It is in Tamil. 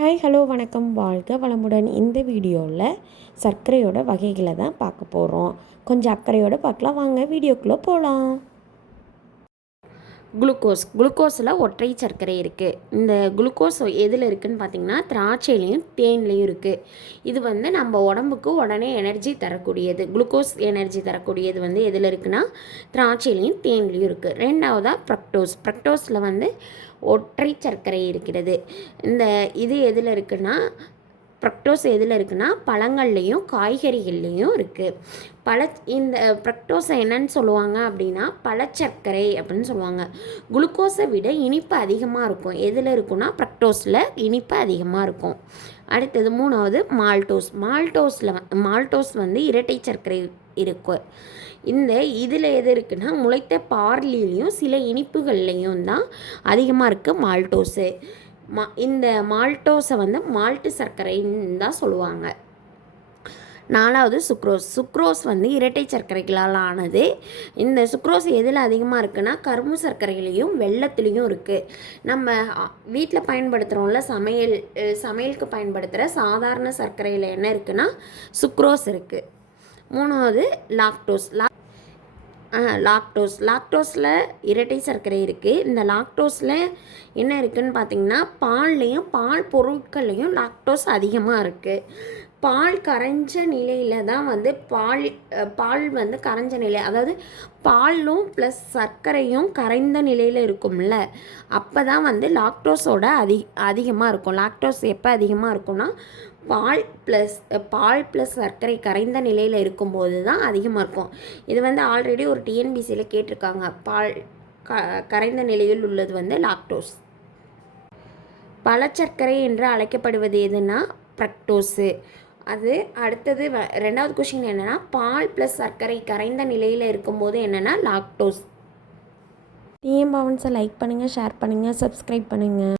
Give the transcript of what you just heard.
ஹாய் ஹலோ வணக்கம், வாழ்க வளமுடன். இந்த வீடியோவில் சர்க்கரையோட வகைகளை தான் பார்க்க போகிறோம். கொஞ்சம் அக்கறையோடு பார்க்கலாம், வாங்க வீடியோக்குள்ளே போகலாம். குளுக்கோஸில் ஒற்றை சர்க்கரை இருக்குது. இந்த குளுக்கோஸ் எதில் இருக்குதுன்னு பார்த்திங்கன்னா திராட்சையிலையும் தேன்லேயும் இருக்குது. இது நம்ம உடம்புக்கு உடனே எனர்ஜி தரக்கூடியது. குளுக்கோஸ் எனர்ஜி தரக்கூடியது எதில் இருக்குன்னா திராட்சையிலையும் தேன்லேயும் இருக்குது. ரெண்டாவதாக ப்ரக்டோஸில் ஒற்றை சர்க்கரை இருக்கிறது. இது எதில் இருக்குன்னா ப்ரக்டோஸ் எதில் இருக்குன்னா பழங்கள்லேயும் காய்கறிகள்லேயும் இருக்குது. இந்த ப்ரக்டோஸை என்னன்னு சொல்லுவாங்க அப்படின்னா பழச்சர்க்கரை அப்படின்னு சொல்லுவாங்க. குளுக்கோஸை விட இனிப்பு அதிகமாக இருக்கும். எதில் இருக்குன்னா ப்ரக்டோஸில் இனிப்பு அதிகமாக இருக்கும். அடுத்தது மூணாவது மால்டோஸ் இரட்டை சர்க்கரை இருக்கும். இதில் எது இருக்குன்னா முளைத்த பார்லிலையும் சில இனிப்புகள்லேயும் தான் அதிகமாக இருக்குது மால்டோஸு. இந்த மால்டோஸை மால்ட்டு சர்க்கரைன்னு தான் சொல்லுவாங்க. நாலாவது சுக்ரோஸ் இரட்டை சர்க்கரைகளால் ஆனது. இந்த சுக்ரோஸ் எதில் அதிகமாக இருக்குன்னா கரும்பு சர்க்கரையிலையும் வெல்லத்துலேயும் இருக்குது. நம்ம வீட்டில் பயன்படுத்துகிறோம்ல, சமையலுக்கு பயன்படுத்துகிற சாதாரண சர்க்கரையில் என்ன இருக்குன்னா சுக்ரோஸ் இருக்குது. மூணாவது லாக்டோஸில் இரட்டை சர்க்கரை இருக்குது. இந்த லாக்டோஸில் என்ன இருக்குதுன்னு பார்த்திங்கன்னா பால்லையும் பால் பொருட்கள்லையும் லாக்டோஸ் அதிகமாக இருக்குது. பால் கரைஞ்ச நிலையில் தான் பால் கரைஞ்ச நிலை, அதாவது பாலும் ப்ளஸ் சர்க்கரையும் கரைந்த நிலையில் இருக்கும்ல, அப்போ தான் லாக்டோஸோட அதிகமாக இருக்கும். லாக்டோஸ் எப்போ அதிகமாக இருக்கும்னா பால் ப்ளஸ் சர்க்கரை கரைந்த நிலையில் இருக்கும்போது தான் அதிகமாக இருக்கும். இது ஆல்ரெடி ஒரு டிஎன்பிசியில் கேட்டிருக்காங்க. பால் கரைந்த நிலையில் உள்ளது லாக்டோஸ். பழச்சர்க்கரை என்று அழைக்கப்படுவது எதுனா ப்ரக்டோஸு. அது அடுத்தது ரெண்டாவது கொஷின் என்னென்னா பால் ப்ளஸ் சர்க்கரை கரைந்த நிலையில் இருக்கும்போது என்னென்னா லாக்டோஸ். டிஎம் பவன்ஸை லைக் பண்ணுங்கள், ஷேர் பண்ணுங்கள், சப்ஸ்கிரைப் பண்ணுங்கள்.